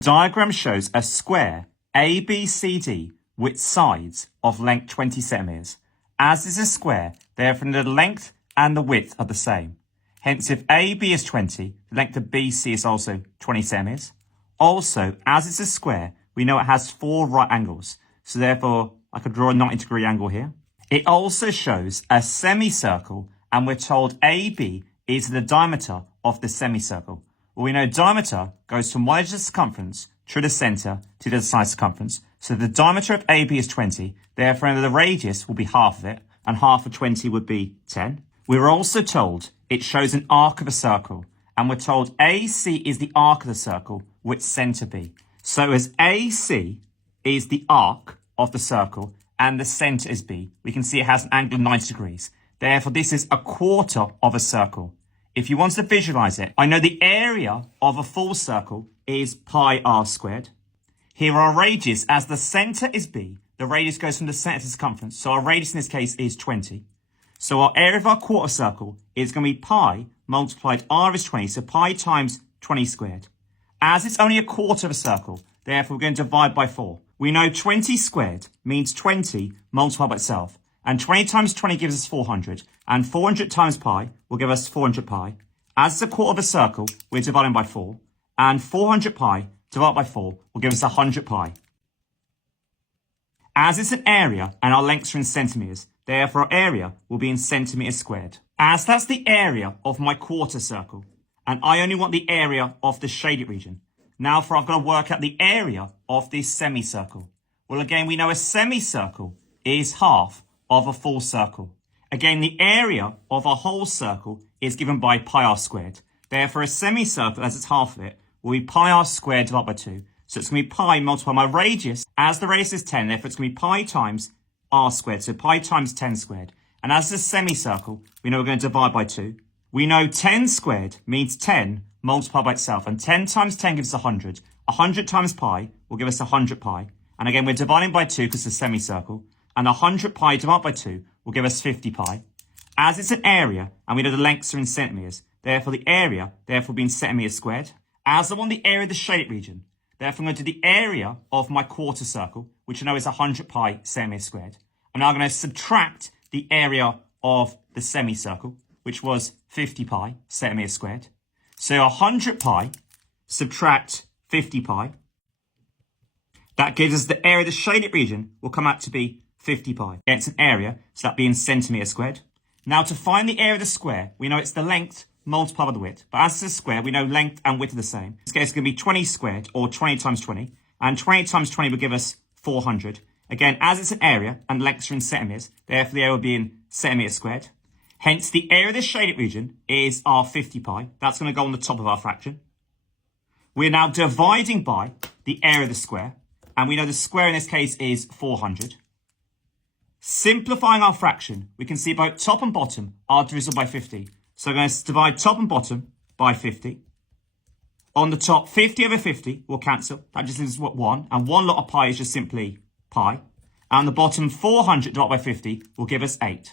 The diagram shows a square ABCD with sides of length 20 centimeters. As this is a square, therefore the length and the width are the same. Hence, if AB is 20, the length of BC is also 20 centimeters. Also, as it's a square, we know it has 4 right angles. So therefore, I could draw a 90-degree angle here. It also shows a semicircle, and we're told AB is the diameter of the semicircle. Well, we know diameter goes from one edge of the circumference through the center to the side circumference. So the diameter of AB is 20. Therefore, the radius will be half of it, and half of 20 would be 10. We were also told it shows an arc of a circle, and we're told AC is the arc of the circle with center B. So as AC is the arc of the circle and the center is B, we can see it has an angle of 90 degrees. Therefore, this is a quarter of a circle. If you want to visualize it, I know the area of a full circle is pi r squared. Here our radius, as the center is B, the radius goes from the center to circumference. So our radius in this case is 20. So our area of our quarter circle is going to be pi multiplied r is 20. So pi times 20 squared. As it's only a quarter of a circle, therefore we're going to divide by 4. We know 20 squared means 20 multiplied by itself. And 20 times 20 gives us 400. And 400 times pi will give us 400 pi. As it's a quarter of a circle, we're dividing by 4. And 400 pi divided by 4 will give us 100 pi. As it's an area and our lengths are in centimeters, therefore our area will be in centimeters squared. As that's the area of my quarter circle, and I only want the area of the shaded region. Now I've got to work out the area of this semicircle. Well, again, we know a semicircle is half of a full circle. Again, the area of a whole circle is given by pi r squared. Therefore, a semicircle, as it's half of it, will be pi r squared divided by 2. So it's going to be pi multiplied by my radius. As the radius is 10, therefore it's going to be pi times r squared. So pi times 10 squared. And as it's a semicircle, we know we're going to divide by 2. We know 10 squared means 10 multiplied by itself. And 10 times 10 gives us 100. 100 times pi will give us 100 pi. And again, we're dividing by 2 because it's a semicircle. And 100 pi divided by 2 will give us 50 pi. As it's an area, and we know the lengths are in centimeters, therefore the area, therefore, will be in centimeters squared. As I want the area of the shaded region, therefore I'm going to do the area of my quarter circle, which I know is 100 pi centimeters squared. I'm now going to subtract the area of the semicircle, which was 50 pi centimeters squared. So 100 pi subtract 50 pi. That gives us the area of the shaded region will come out to be 50 pi. It's an area, so that being centimeters squared. Now to find the area of the square, we know it's the length multiplied by the width. But as it's a square, we know length and width are the same. In this case, it's going to be 20 squared, or 20 times 20. And 20 times 20 will give us 400. Again, as it's an area and lengths are in centimeters, therefore the area will be in centimeters squared. Hence, the area of the shaded region is our 50 pi. That's going to go on the top of our fraction. We're now dividing by the area of the square. And we know the square in this case is 400. Simplifying our fraction, we can see both top and bottom are divisible by 50. So we're going to divide top and bottom by 50. On the top, 50 over 50 will cancel. That just leaves 1. And 1 lot of pi is just simply pi. And on the bottom, 400 divided by 50 will give us 8.